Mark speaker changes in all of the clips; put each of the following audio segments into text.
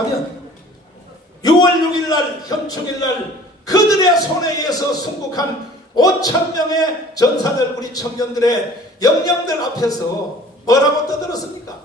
Speaker 1: 하면 6월 6일 날 현충일 날 그들의 손에 의해서 순국한 5천 명의 전사들 우리 청년들의 영령들 앞에서 뭐라고 떠들었습니까?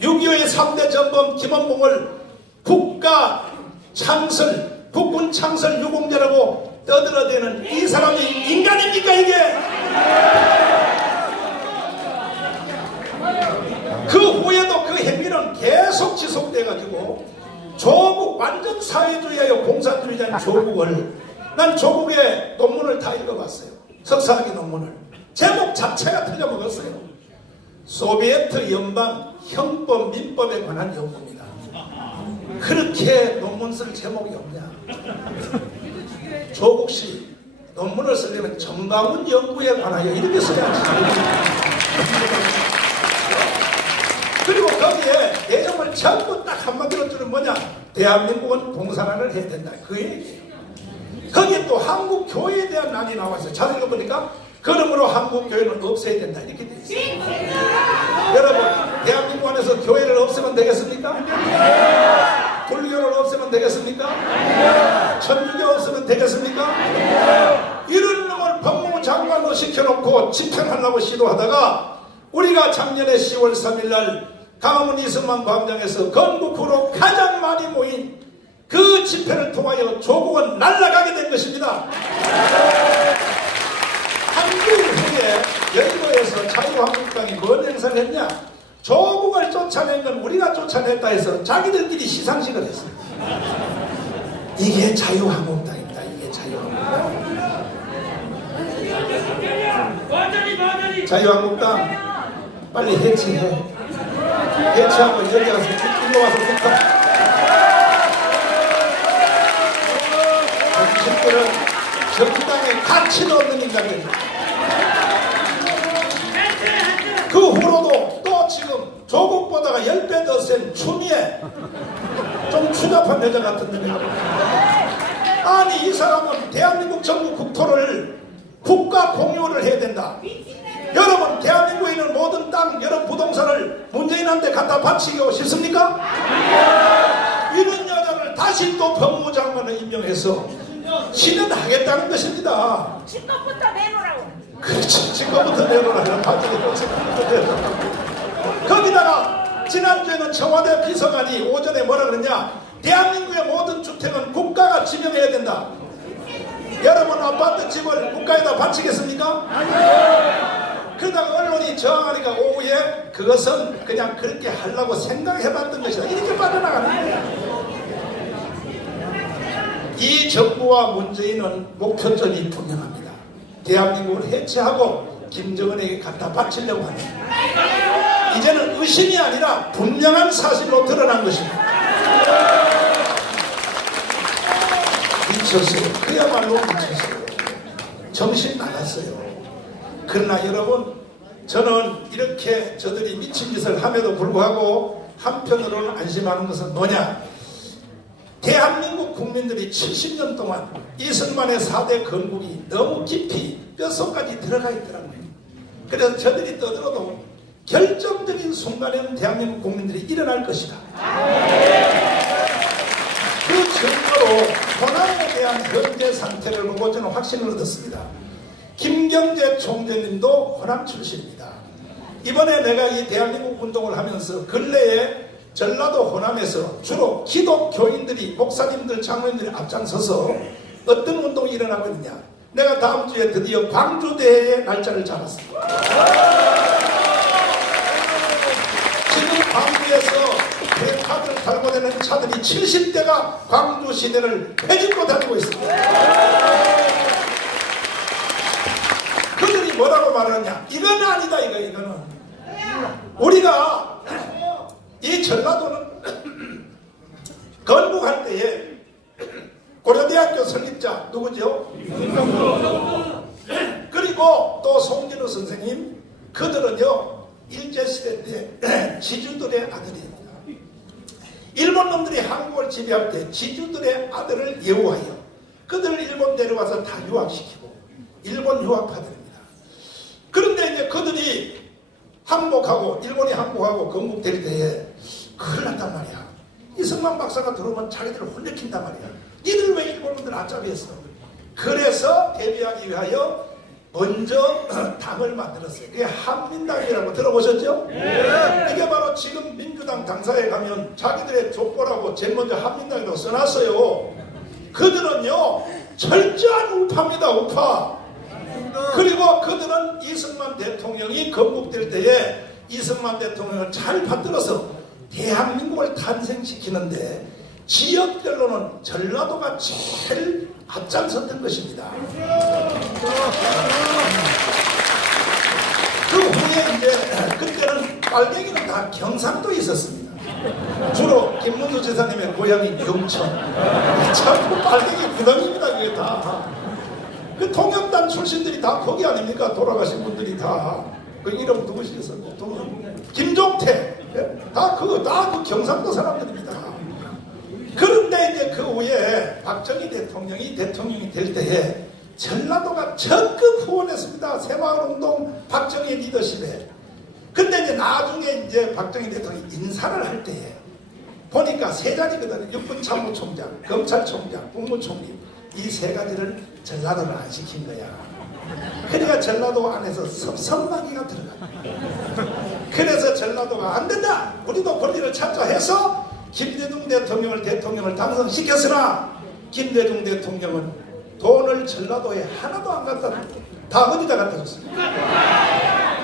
Speaker 1: 6.25의 3대 전범 김원봉을 국가 창설, 국군 창설 유공자라고 떠들어대는 이 사람이 인간입니까 이게? 그 후에도 그 행위는 계속 지속돼가지고 완전 사회주의예요 공산주의자인 조국을 난 조국의 논문을 다 읽어봤어요. 석사학위 논문을. 제목 자체가 틀려먹었어요. 소비에트 연방 형법 민법에 관한 연구입니다. 그렇게 논문 쓸 제목이 없냐? 조국씨 논문을 쓰려면 정강훈 연구에 관하여 이렇게 써야지 거기에 내용을 전부 딱 한마디로 주는 뭐냐 대한민국은 공산화를 해야 된다 그 얘기예요 거기에 또 한국 교회에 대한 난이 나와 있어요 잘 읽어보니까 그러므로 한국 교회는 없애야 된다 이렇게 돼 있어요 여러분 대한민국 안에서 교회를 없애면 되겠습니까? 불교를 없애면 되겠습니까? 천주교 없애면 되겠습니까? 이런 놈을 법무부 장관으로 시켜놓고 집행하려고 시도하다가 우리가 작년에 10월 3일 날 강화문 이승만 광장에서 건국후로 가장 많이 모인 그 집회를 통하여 조국은 날아가게 된 것입니다. 한국 후에 여의도에서 자유한국당이 뭔 행사를 했냐? 조국을 쫓아낸 건 우리가 쫓아냈다 해서 자기들끼리 시상식을 했어요. 이게 자유한국당입니다. 이게 자유한국당. 자유한국당 빨리 해체해. 해체하고 여기 와서 일로 와서 붙어. 당신들은 정당에 가치도 없는 인간들이다. 그 후로도 또 지금 조국보다가 10배 더 센 추미애 좀 추잡한 여자 같은데 아니 이 사람은 대한민국 정부 국토를 국가 공유를 해야 된다 있는 모든 땅 여러 부동산을 문재인한테 갖다 바치고 싶습니까? 이런 여자를 다시 또 법무장관을 임명해서 실현하겠다는 것입니다.
Speaker 2: 집값부터 내놓으라고.
Speaker 1: 그렇지 지금부터 내놓으라는 반대로 거기다가 지난주에는 청와대 비서관이 오전에 뭐라 그러냐? 대한민국의 모든 주택은 국가가 지명해야 된다. 여러분 아파트 집을 국가에다 바치겠습니까? 그러다가 언론이 저항하니까 오후에 그것은 그냥 그렇게 하려고 생각해봤던 것이다 이렇게 빠져나가는 거예요 이 정부와 문재인은 목표점이 분명합니다. 대한민국을 해체하고 김정은에게 갖다 바치려고 합니다. 이제는 의심이 아니라 분명한 사실로 드러난 것입니다. 미쳤어요. 그야말로 미쳤어요. 정신 나갔어요. 그러나 여러분, 저는 이렇게 저들이 미친 짓을 함에도 불구하고 한편으로는 안심하는 것은 뭐냐? 대한민국 국민들이 70년 동안 이승만의 4대 건국이 너무 깊이 뼛속까지 들어가 있더라고요. 그래서 저들이 떠들어도 결정적인 순간에는 대한민국 국민들이 일어날 것이다. 그 증거로 호남에 대한 현재 상태를 보고 저는 확신을 얻었습니다. 김경재 총재님도 호남 출신입니다. 이번에 내가 이 대한민국 운동을 하면서 근래에 전라도 호남에서 주로 기독교인들이 목사님들 장로님들이 앞장서서 어떤 운동이 일어나고 있느냐. 내가 다음 주에 드디어 광주대회의 날짜를 잡았습니다. 지금 광주에서 프레카드를 달고 다니는 차들이 70대가 광주 시내를 회집고 다니고 있습니다 그들이 뭐라고 말하냐 이건 아니다 이거 이거는 우리가 이 전라도는 건국할 때에 고려대학교 설립자 누구죠? 그리고 또 송진우 선생님 그들은요 일제시대 때 지주들의 아들입니다. 일본 놈들이 한국을 지배할 때 지주들의 아들을 예우하여 그들을 일본 데려와서 다 유학시키고 일본 유학파들입니다. 그런데 이제 그들이 항복하고 일본이 항복하고 건국될 때에 큰일 났단 말이야. 이승만 박사가 들어오면 자기들을 혼내킨단 말이야. 니들 왜 일본인들 아짜리했어? 그래서 대비하기 위하여 먼저 당을 만들었어요. 그게 한민당이라고 들어보셨죠? 이게 바로 지금 민주당 당사에 가면 자기들의 족보라고 제일 먼저 한민당이라고 써놨어요. 그들은요 철저한 우파입니다 우파. 그리고 그들은 이승만 대통령이 건국될 때에 이승만 대통령을 잘 받들어서 대한민국을 탄생시키는데 지역별로는 전라도가 제일 앞장섰던 것입니다. 그 후에 이제 그때는 빨갱이는 다 경상도에 있었습니다. 주로 김문수 지사님의 고향이 경천. 전부 빨갱이 구덩입니다 그게 다. 그 통역단 출신들이 다 거기 아닙니까? 돌아가신 분들이 다. 그 이름 누구시겠어요? 김종태. 다 그, 다그 경상도 사람들입니다. 그런데 이제 그 후에 박정희 대통령이 대통령이 될 때에 전라도가 적극 후원했습니다. 새마을운동 박정희 리더십에. 근데 이제 나중에 이제 박정희 대통령이 인사를 할 때에 보니까 세 가지거든요. 육군참모총장, 검찰총장, 국무총리 이 세 가지를 전라도를 안 시킨 거야. 그러니까 전라도 안에서 섭섭마기가 들어가. 그래서 전라도가 안 된다. 우리도 권리를 찾자 해서 김대중 대통령을 대통령을 당선시켰으나 김대중 대통령은 돈을 전라도에 하나도 안 갖다 다 어디다 갖다 줬습니까?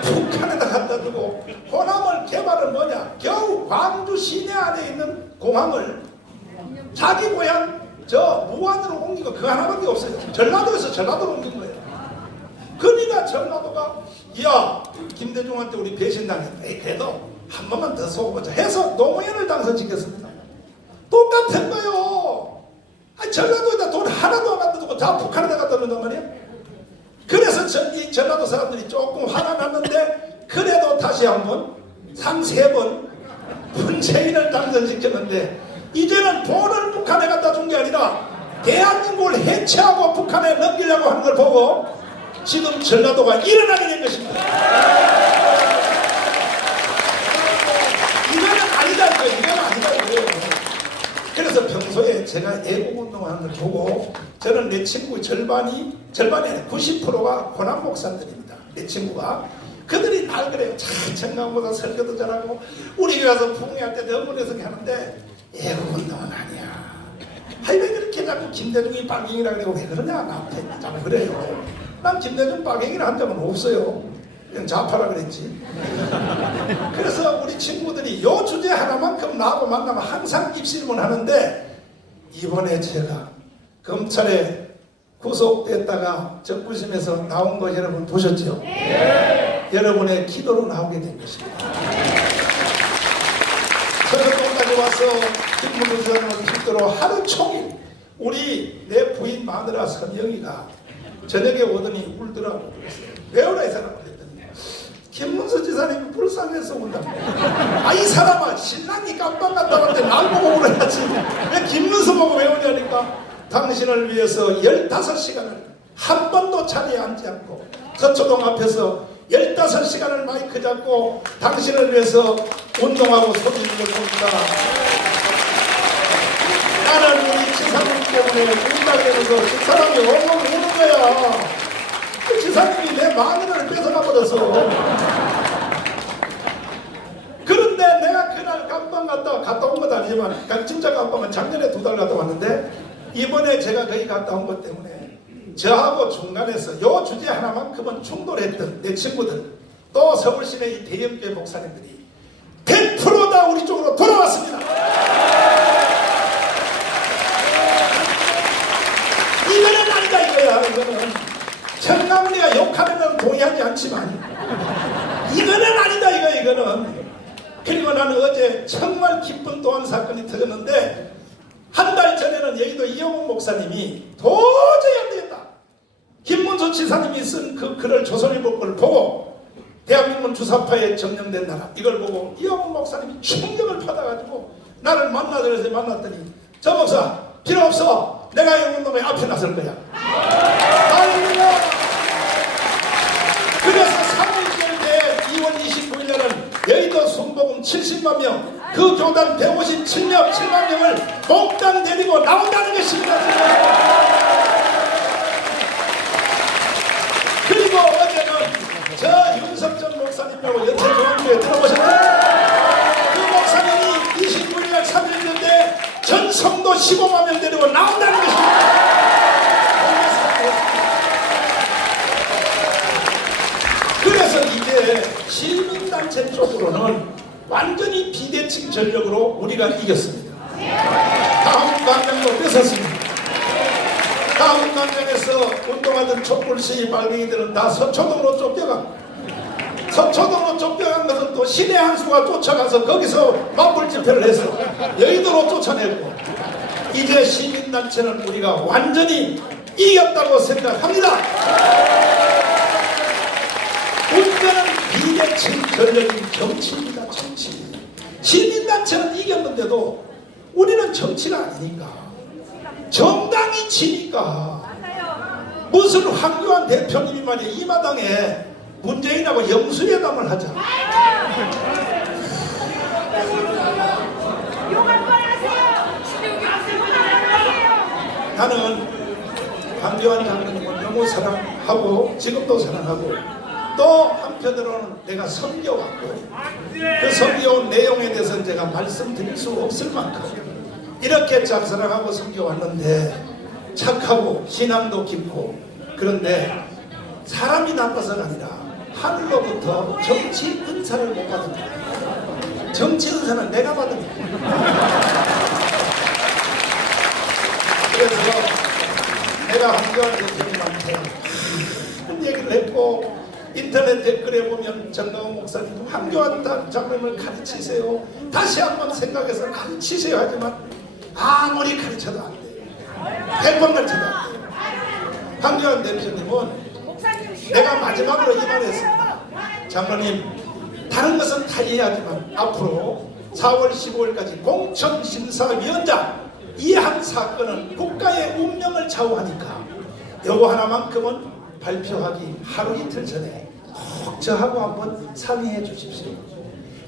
Speaker 1: 북한에다 갖다 두고 호남을 개발은 뭐냐? 겨우 광주 시내 안에 있는 공항을 자기 고향 저 무안으로 옮긴 거 그 하나밖에 없어요. 전라도에서 전라도로 옮긴 거예요. 그러니까 전라도가 야 김대중한테 우리 배신당했다. 그래도 한 번만 더 속아보자 해서 노무현을 당선시켰습니다. 똑같은 거요. 아니, 전라도에다 돈 하나도 안 두고 다 북한에다 갖다 놓는단 말이야. 그래서 전, 이 전라도 사람들이 조금 화가 났는데 그래도 다시 한번 상세번 문재인을 당선시켰는데 이제는 돈을 북한에 갖다 준 게 아니라 대한민국을 해체하고 북한에 넘기려고 하는 걸 보고 지금 전라도가 일어나게 된 것입니다. 이거는 아니다 이거 이건 아니다 이거예요. 그래서 평소에 제가 애국운동하는 걸 보고 저는 내 친구 절반이 절반이 아니라 90%가 호남 목사들입니다. 내 친구가 그들이 날 그래요. 참 청강보다 설교도 잘하고 우리 교회 가서 부흥회 할 때 너무해서 하는데 애국운동은 아니야. 그렇게 자꾸 김대중이 빨갱이라 그러고 왜 그러냐 나한테 자꾸 그래요. 난 김대중 빨갱이를 한 적은 없어요. 그냥 좌파라 그랬지. 그래서 우리 친구들이 요 주제 하나만큼 나하고 만나면 항상 입실문 하는데 이번에 제가 검찰에 구속됐다가 적부심에서 나온 거 여러분 보셨죠? 여러분의 기도로 나오게 된 것입니다. 서울동까지 와서 김문수 지사님을 필두로 하루 종일 우리 내 부인 마누라 선영이가 저녁에 오더니 울더라고 그랬어요. 왜 울어 이 사람 그랬더니 김문수 지사님이 불쌍해서 운다. 아, 이 사람아, 신랑이 깜빡 갔다는데 날 보고 울어야지. 왜 김문수 보고 왜 우냐니까 당신을 위해서 15시간을 한 번도 자리에 앉지 않고 서초동 앞에서 15시간을 마이크 잡고 당신을 위해서 운동하고 소리를 봅니다. 나는 우리 지사님 때문에 해서 지사람이 엉엉 우는 거야. 그 지사님이 내 마누라를 뺏어가 버렸어. 그런데 내가 그날 감방 갔다 갔다 온 건 아니지만 그 진짜 감방은 작년에 두 달 갔다 왔는데 이번에 제가 거기 갔다 온 것 때문에 저하고 중간에서 요 주제 하나만큼은 충돌했던 내 친구들 또 서울시내 이 대형교회 목사님들이 100%다 우리 쪽으로 돌아왔습니다. 이거는 아니다 이거야 이거는 청남리가 욕하는 건 동의하지 않지만 이거는 아니다 이거 이거는. 그리고 나는 어제 정말 기쁜 또한 사건이 터졌는데 한 달 전에는 여의도 이영훈 목사님이 도저히 안 되겠다. 김문수 지사님이 쓴 그 글을 조선일보 걸 보고 대한민국 주사파에 점령된 나라. 이걸 보고 이영훈 목사님이 충격을 받아가지고 나를 만나들어서 만났더니 저 목사 필요 없어 내가 영훈 놈의 앞에 나설 거야 할렐루야 그래서 3월 1일 때 2월 29일 날은 여의도 순복음 70 220만 명, 그 교단 157명, 7만 명을 몽땅 데리고 나온다는 것입니다. 그리고 어제는 저 윤석전 목사님하고 연세중앙교회 들어보셨나요? 그 목사님이 29일날 3일인데 전 성도 15만 명 데리고 나온다는 것입니다. 그래서 이제 시민단체 쪽으로는 완전히 비대칭 전력으로 우리가 이겼습니다. 다음 광장도 뺏었습니다. 다음 광장에서 운동하던 촛불 시위 빨갱이들은 다 서초동으로 쫓겨갔고 서초동으로 쫓겨간 것은 또 신의 한 수가 쫓아가서 거기서 맞불 집회를 해서 여의도로 쫓아냈고 이제 시민단체는 우리가 완전히 이겼다고 생각합니다. 문제는 비대칭 전력인 정치입니다. 정치. 시민단체는 이겼는데도 우리는 정치가 아니니까 정당이 지니까 무슨 황교안 대표님이 말이야 이 마당에 문재인하고 영수회담을 하자.
Speaker 2: 욕할 뻔하세요. 욕하세요.
Speaker 1: 나는 황교안 장관님을 너무 사랑하고 지금도 사랑하고 또 한편으로는 내가 섬겨왔고 그 섬겨온 내용에 대해서는 제가 말씀드릴 수 없을 만큼 이렇게 짝사랑하고 섬겨왔는데 착하고 신앙도 깊고 그런데 사람이 나빠서가 아니라 하늘로부터 정치 은사를 못 받은 거야. 정치 은사는 내가 받은 거야 그래서 내가 한교안 대표님한테 큰 얘기를 했고 인터넷 댓글에 보면 정강훈 목사님 한교안 장로님을 가르치세요. 다시 한번 생각해서 가르치세요. 하지만 아무리 가르쳐도 안 돼요. 백번 가르쳐도 안 돼요. 한교안 대표님은 내가 마지막으로 이 말을 했습니다 장로님 다른 것은 다 이해하지만 앞으로 4월 15일까지 공천심사위원장 이 한 사건은 국가의 운명을 좌우하니까 요거 하나만큼은 발표하기 하루 이틀 전에 꼭 저하고 한번 상의해 주십시오.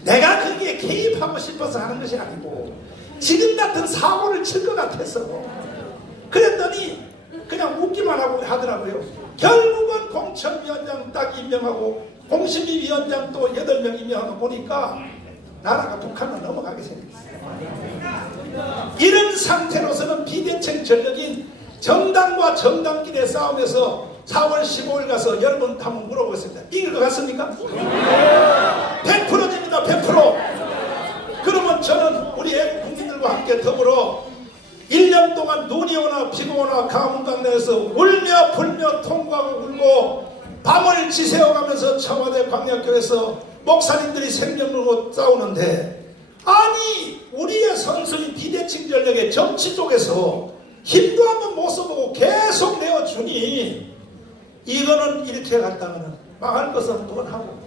Speaker 1: 내가 거기에 개입하고 싶어서 하는 것이 아니고 지금 같은 사고를 칠 것 같아서 그랬더니 그냥 웃기만 하고 하더라고요. 결국은 공천위원장 딱 임명하고 공심위원장 또 8명 임명하고 보니까 나라가 북한으로 넘어가게 생겼어요. 이런 상태로서는 비대칭 전력인 정당과 정당끼리의 싸움에서 4월 15일 가서 여러분 한번 물어보겠습니다. 이길 것 같습니까? 100%입니다. 100%. 그러면 저는 우리 국민들과 함께 더불어 1년 동안 눈이 오나 비가 오나 가문강내에서 울며 불며 통과하고 울고 밤을 지새워가면서 청와대 광역교회에서 목사님들이 생명 걸고 싸우는데 아니 우리의 선수인 비대칭 전력의 정치 쪽에서 힘도 한번 못 써보고 계속 내어주니 이거는 이렇게 갔다가는 망할 것은 뻔하고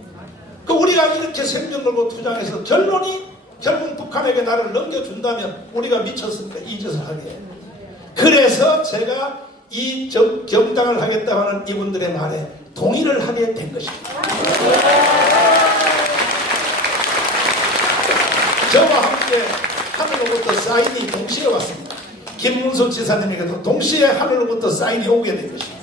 Speaker 1: 그 우리가 이렇게 생명 걸고 투쟁해서 결론이 결국 북한에게 나를 넘겨준다면 우리가 미쳤습니까 이 짓을 하게 그래서 제가 이 정, 경당을 하겠다는 이분들의 말에 동의를 하게 된 것입니다 저와 함께 하늘로부터 사인이 동시에 왔습니다. 김문수 지사님에게도 동시에 하늘로부터 사인이 오게 된 것입니다.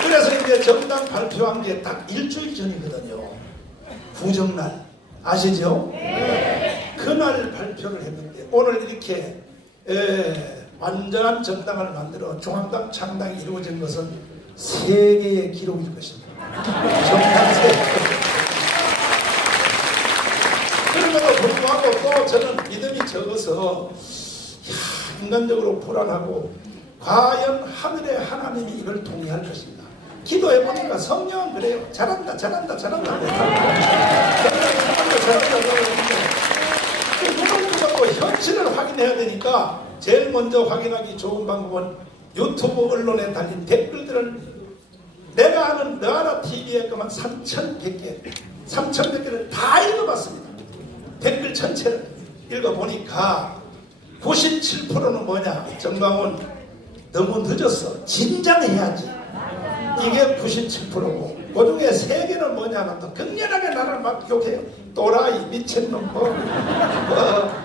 Speaker 1: 그래서 이제 정당 발표한 게 딱 일주일 전이거든요. 부정날 아시죠? 그날 발표를 했는데 오늘 이렇게 에, 완전한 정당을 만들어 중앙당 창당이 이루어진 것은 세계의 기록일 것입니다. 정당 세계. 그럼에도 불구하고 또 저는 믿음이 적어서 야, 인간적으로 불안하고 과연 하늘의 하나님이 이걸 동의할 것인가 기도해 보니까 성령은 그래요. 잘한다 잘한다 잘한다. 잘한다 잘한다 잘한다. 누군가 또 현실을 확인해야 되니까 제일 먼저 확인하기 좋은 방법은 유튜브 언론에 달린 댓글들을 내가 아는 너하라 TV에 그만 3,100개 3,100개를 다 읽어봤습니다. 댓글 전체를 읽어보니까 97%는 뭐냐? 정광훈 너무 늦었어 진작해야지 이게 97%고 그 중에 세 개는 뭐냐면 또 극렬하게 나를 막 욕해요. 또라이 미친놈 뭐. 뭐.